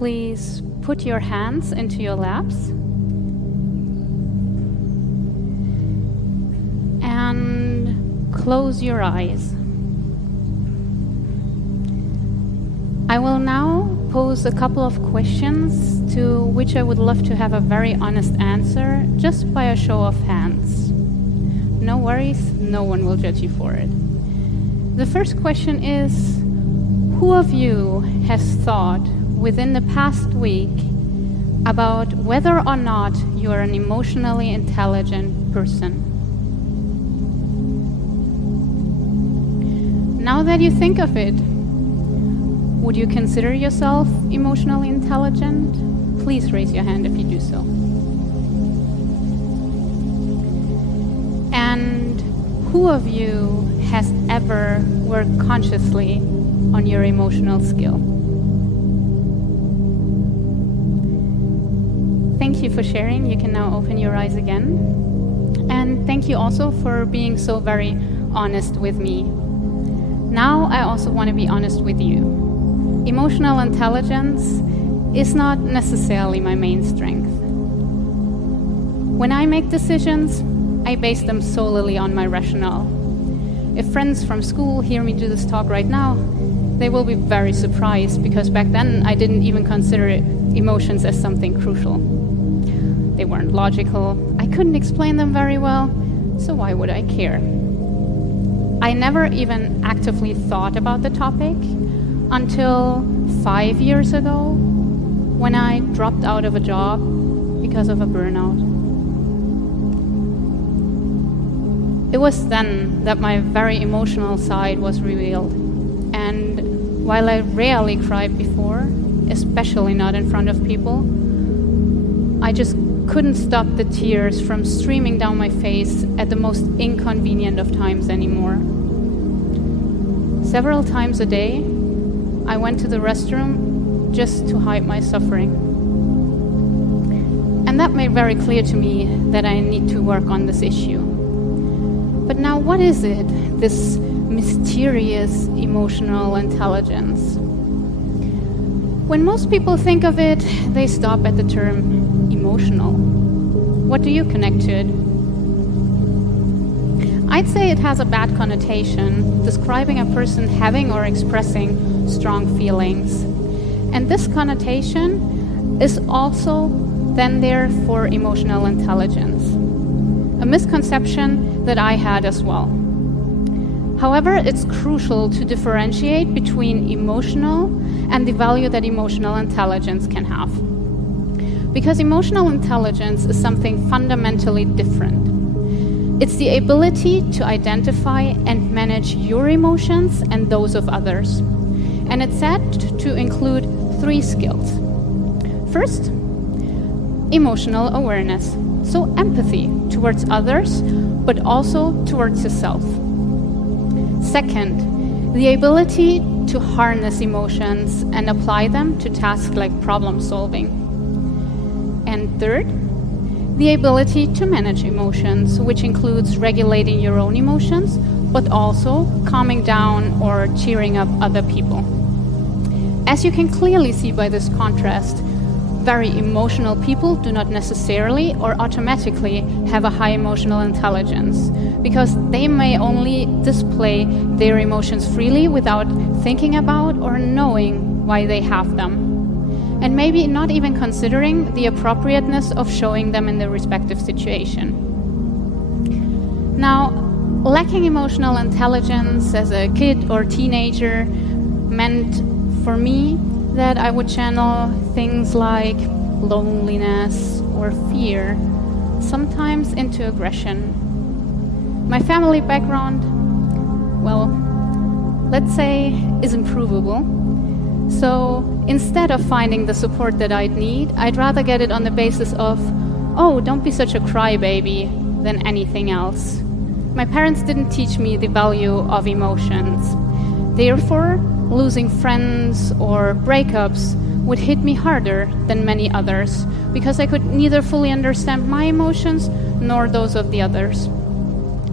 please put your hands into your laps and close your eyes. I will now pose a couple of questions to which I would love to have a very honest answer, just by a show of hands. No worries, no one will judge you for it. The first question is, who of you has thought within the past week about whether or not you are an emotionally intelligent person? Now that you think of it, would you consider yourself emotionally intelligent? Please raise your hand if you do so. And who of you has ever worked consciously on your emotional skill? Thank you for sharing. You can now open your eyes again. And thank you also for being so very honest with me. Now I also want to be honest with you. Emotional intelligence is not necessarily my main strength. When I make decisions, I base them solely on my rationale. If friends from school hear me do this talk right now, they will be very surprised, because back then I didn't even consider emotions as something crucial. They weren't logical, I couldn't explain them very well, so why would I care? I never even actively thought about the topic until 5 years ago, when I dropped out of a job because of a burnout. It was then that my very emotional side was revealed. And while I rarely cried before, especially not in front of people, I just couldn't stop the tears from streaming down my face at the most inconvenient of times anymore. Several times a day, I went to the restroom just to hide my suffering. And that made very clear to me that I need to work on this issue. But now what is it, this mysterious emotional intelligence? When most people think of it, they stop at the term emotional. What do you connect to it? I'd say it has a bad connotation, describing a person having or expressing strong feelings. And this connotation is also then there for emotional intelligence, a misconception that I had as well. However, it's crucial to differentiate between emotional and the value that emotional intelligence can have. Because emotional intelligence is something fundamentally different. It's the ability to identify and manage your emotions and those of others. And it's said to include 3 skills. First, emotional awareness, so empathy towards others, but also towards yourself. Second, the ability to harness emotions and apply them to tasks like problem solving. And third, the ability to manage emotions, which includes regulating your own emotions, but also calming down or cheering up other people. As you can clearly see by this contrast, very emotional people do not necessarily or automatically have a high emotional intelligence, because they may only display their emotions freely without thinking about or knowing why they have them, and maybe not even considering the appropriateness of showing them in the respective situation. Now, lacking emotional intelligence as a kid or teenager meant for me that I would channel things like loneliness or fear, sometimes into aggression. My family background, well, let's say, is improvable. So instead of finding the support that I'd need, I'd rather get it on the basis of, oh, don't be such a crybaby, than anything else. My parents didn't teach me the value of emotions. Therefore, losing friends or breakups would hit me harder than many others, because I could neither fully understand my emotions nor those of the others.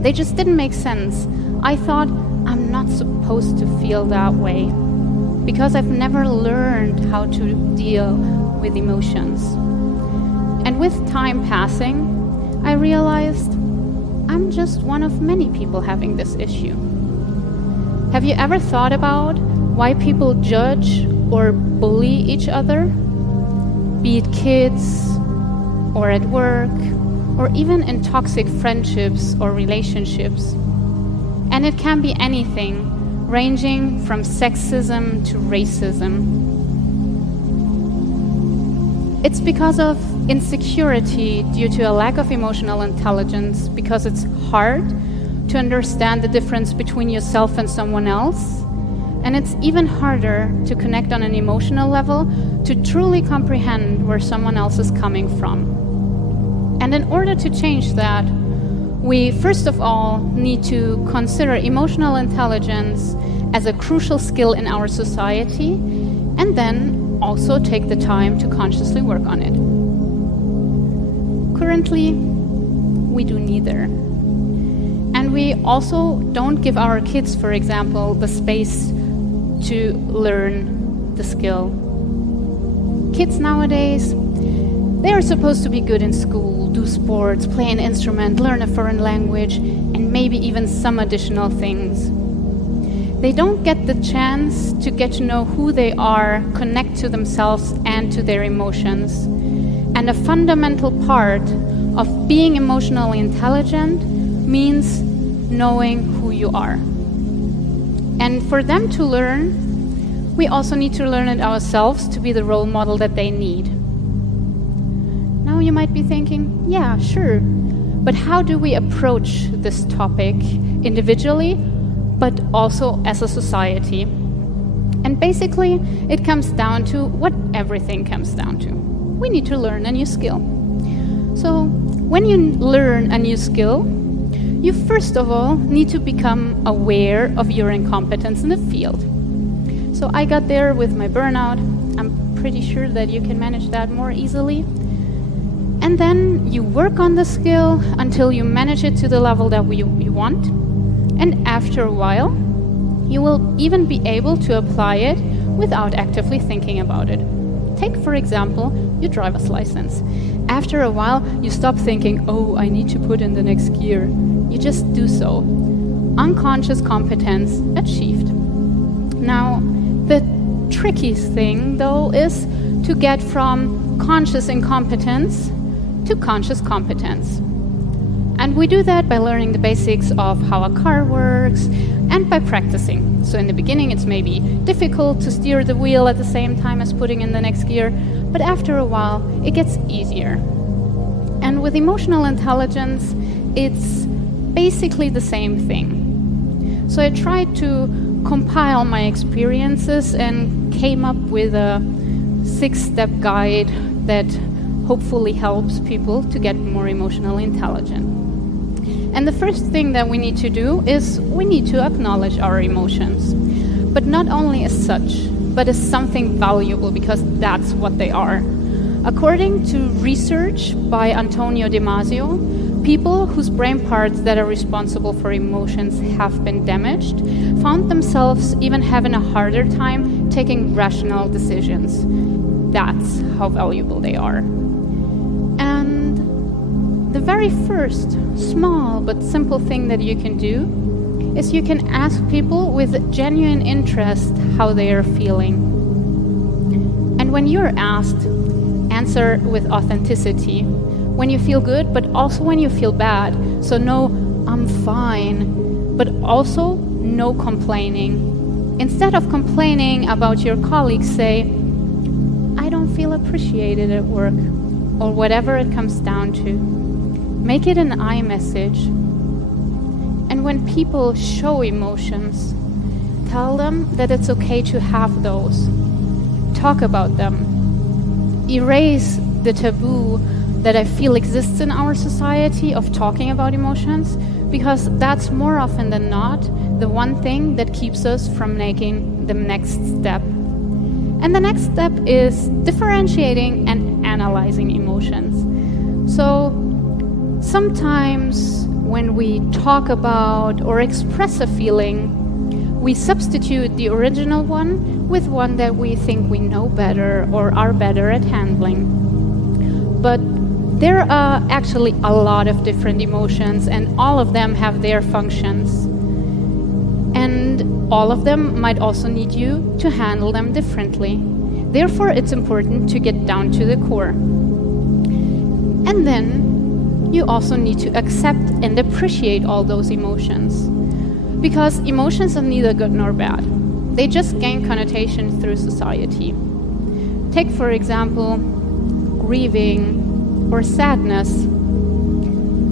They just didn't make sense. I thought, I'm not supposed to feel that way. because I've never learned how to deal with emotions. And with time passing, I realized I'm just one of many people having this issue. Have you ever thought about why people judge or bully each other? Be it kids, or at work, or even in toxic friendships or relationships. And it can be anything, ranging from sexism to racism. It's because of insecurity due to a lack of emotional intelligence, because it's hard to understand the difference between yourself and someone else. And it's even harder to connect on an emotional level to truly comprehend where someone else is coming from. And in order to change that, we first of all need to consider emotional intelligence as a crucial skill in our society, and then also take the time to consciously work on it. Currently, we do neither. And we also don't give our kids, for example, the space to learn the skill. Kids nowadays, they are supposed to be good in school, do sports, play an instrument, learn a foreign language, and maybe even some additional things. They don't get the chance to get to know who they are, connect to themselves and to their emotions. And a fundamental part of being emotionally intelligent means knowing who you are. And for them to learn, we also need to learn it ourselves to be the role model that they need. Now you might be thinking, yeah, sure, but how do we approach this topic individually, but also as a society? And basically, it comes down to what everything comes down to. We need to learn a new skill. So when you learn a new skill, you first of all need to become aware of your incompetence in the field. So I got there with my burnout. I'm pretty sure that you can manage that more easily. And then you work on the skill until you manage it to the level that you want. And after a while, you will even be able to apply it without actively thinking about it. Take, for example, your driver's license. After a while, you stop thinking, oh, I need to put in the next gear. You just do so. Unconscious competence achieved. Now, the tricky thing, though, is to get from conscious incompetence to conscious competence. And we do that by learning the basics of how a car works and by practicing. So in the beginning, it's maybe difficult to steer the wheel at the same time as putting in the next gear, but after a while, it gets easier. And with emotional intelligence, it's basically the same thing. So I tried to compile my experiences and came up with a 6-step guide that hopefully helps people to get more emotionally intelligent. And the first thing that we need to do is we need to acknowledge our emotions, but not only as such, but as something valuable, because that's what they are. According to research by Antonio Damasio, people whose brain parts that are responsible for emotions have been damaged found themselves even having a harder time taking rational decisions. That's how valuable they are. And the very first small but simple thing that you can do is you can ask people with genuine interest how they are feeling. And when you're asked, answer with authenticity. When you feel good, but also when you feel bad. So no, I'm fine, but also no complaining. Instead of complaining about your colleagues, say, I don't feel appreciated at work, or whatever it comes down to. Make it an I message. And when people show emotions, tell them that it's okay to have those. Talk about them. Erase the taboo that I feel exists in our society of talking about emotions, because that's more often than not the one thing that keeps us from making the next step. And the next step is differentiating and analyzing emotions. So sometimes when we talk about or express a feeling, we substitute the original one with one that we think we know better or are better at handling. But there are actually a lot of different emotions, and all of them have their functions. And all of them might also need you to handle them differently. Therefore, it's important to get down to the core. And then you also need to accept and appreciate all those emotions. Because emotions are neither good nor bad. They just gain connotation through society. Take, for example, grieving or sadness.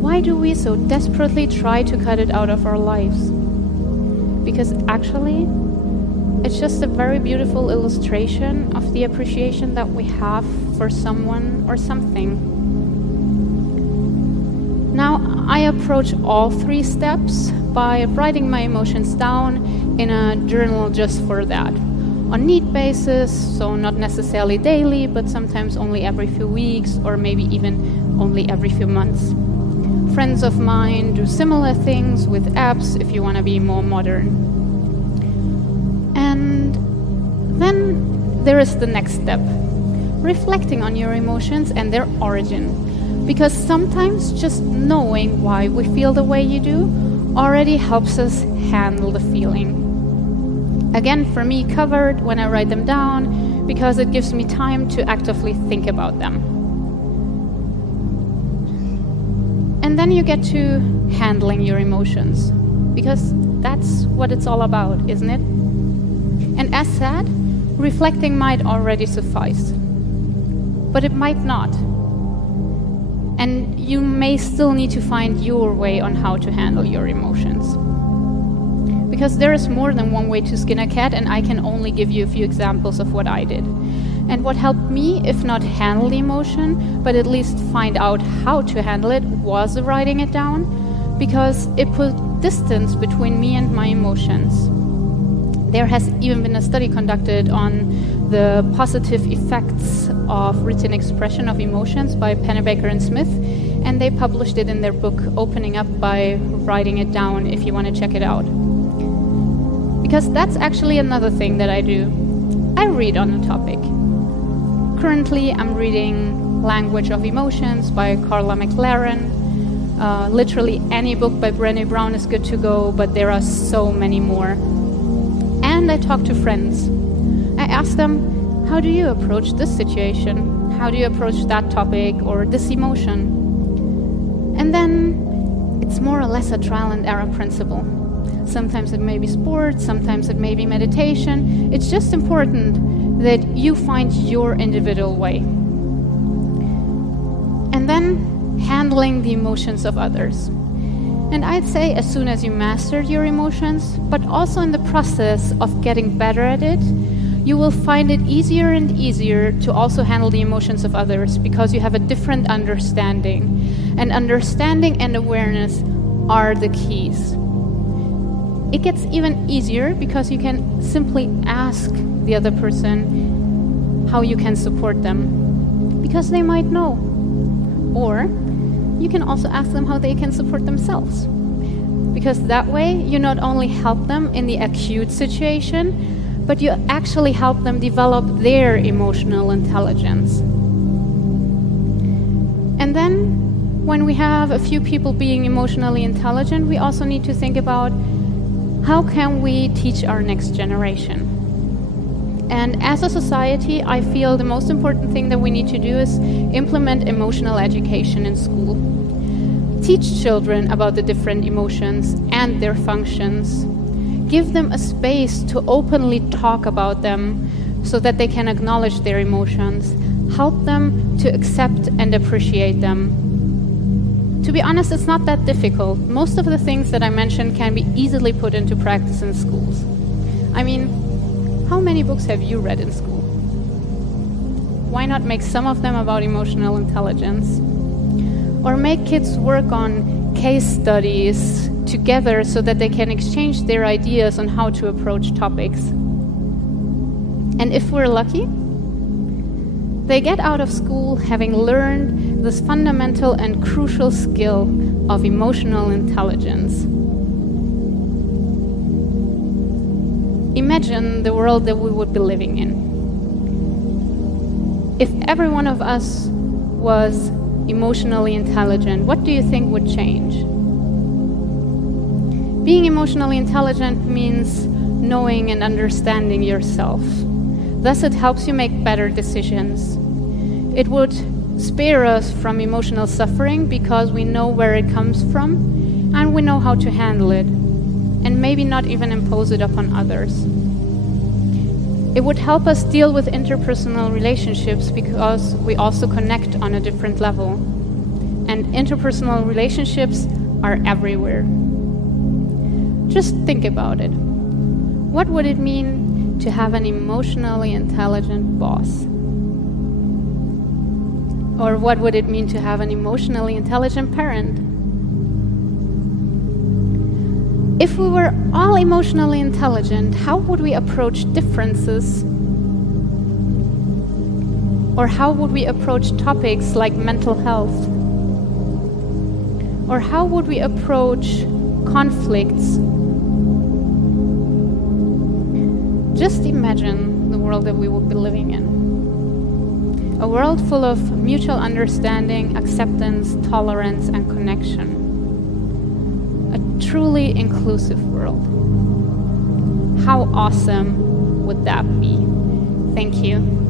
Why do we so desperately try to cut it out of our lives? Because actually, it's just a very beautiful illustration of the appreciation that we have for someone or something. Now, I approach all 3 steps by writing my emotions down in a journal just for that. On need basis, so not necessarily daily, but sometimes only every few weeks or maybe even only every few months. Friends of mine do similar things with apps if you want to be more modern. And then there is the next step, reflecting on your emotions and their origin. Because sometimes just knowing why we feel the way you do already helps us handle the feeling. Again, for me, covered when I write them down, because it gives me time to actively think about them. And then you get to handling your emotions, because that's what it's all about, isn't it? And as said, reflecting might already suffice, but it might not. And you may still need to find your way on how to handle your emotions. Because there is more than one way to skin a cat, and I can only give you a few examples of what I did. And what helped me, if not handle the emotion, but at least find out how to handle it, was writing it down, because it put distance between me and my emotions. There has even been a study conducted on the positive effects of written expression of emotions by Pennebaker and Smith, and they published it in their book Opening Up by writing it down if you want to check it out. Because that's actually another thing that I do. I read on a topic. Currently, I'm reading Language of Emotions by Carla McLaren. Literally any book by Brené Brown is good to go, but there are so many more. And I talk to friends. I ask them, how do you approach this situation? How do you approach that topic or this emotion? And then it's more or less a trial and error principle. Sometimes it may be sports, sometimes it may be meditation. It's just important that you find your individual way. And then handling the emotions of others. And I'd say as soon as you mastered your emotions, but also in the process of getting better at it, you will find it easier and easier to also handle the emotions of others because you have a different understanding. And understanding and awareness are the keys. It gets even easier because you can simply ask the other person how you can support them, because they might know. Or you can also ask them how they can support themselves, because that way you not only help them in the acute situation, but you actually help them develop their emotional intelligence. And then when we have a few people being emotionally intelligent, we also need to think about how can we teach our next generation. And as a society, I feel the most important thing that we need to do is implement emotional education in school. Teach children about the different emotions and their functions. Give them a space to openly talk about them so that they can acknowledge their emotions. Help them to accept and appreciate them. To be honest, it's not that difficult. Most of the things that I mentioned can be easily put into practice in schools. I mean, how many books have you read in school? Why not make some of them about emotional intelligence? Or make kids work on case studies together so that they can exchange their ideas on how to approach topics. And if we're lucky, they get out of school having learned this fundamental and crucial skill of emotional intelligence. Imagine the world that we would be living in. If every one of us was emotionally intelligent, what do you think would change? Being emotionally intelligent means knowing and understanding yourself. Thus, it helps you make better decisions. It would spare us from emotional suffering because we know where it comes from and we know how to handle it, and maybe not even impose it upon others. It would help us deal with interpersonal relationships because we also connect on a different level. And interpersonal relationships are everywhere. Just think about it. What would it mean to have an emotionally intelligent boss? Or what would it mean to have an emotionally intelligent parent? If we were all emotionally intelligent, how would we approach differences? Or how would we approach topics like mental health? Or how would we approach conflicts? Just imagine the world that we would be living in. A world full of mutual understanding, acceptance, tolerance, and connection. A truly inclusive world. How awesome would that be? Thank you.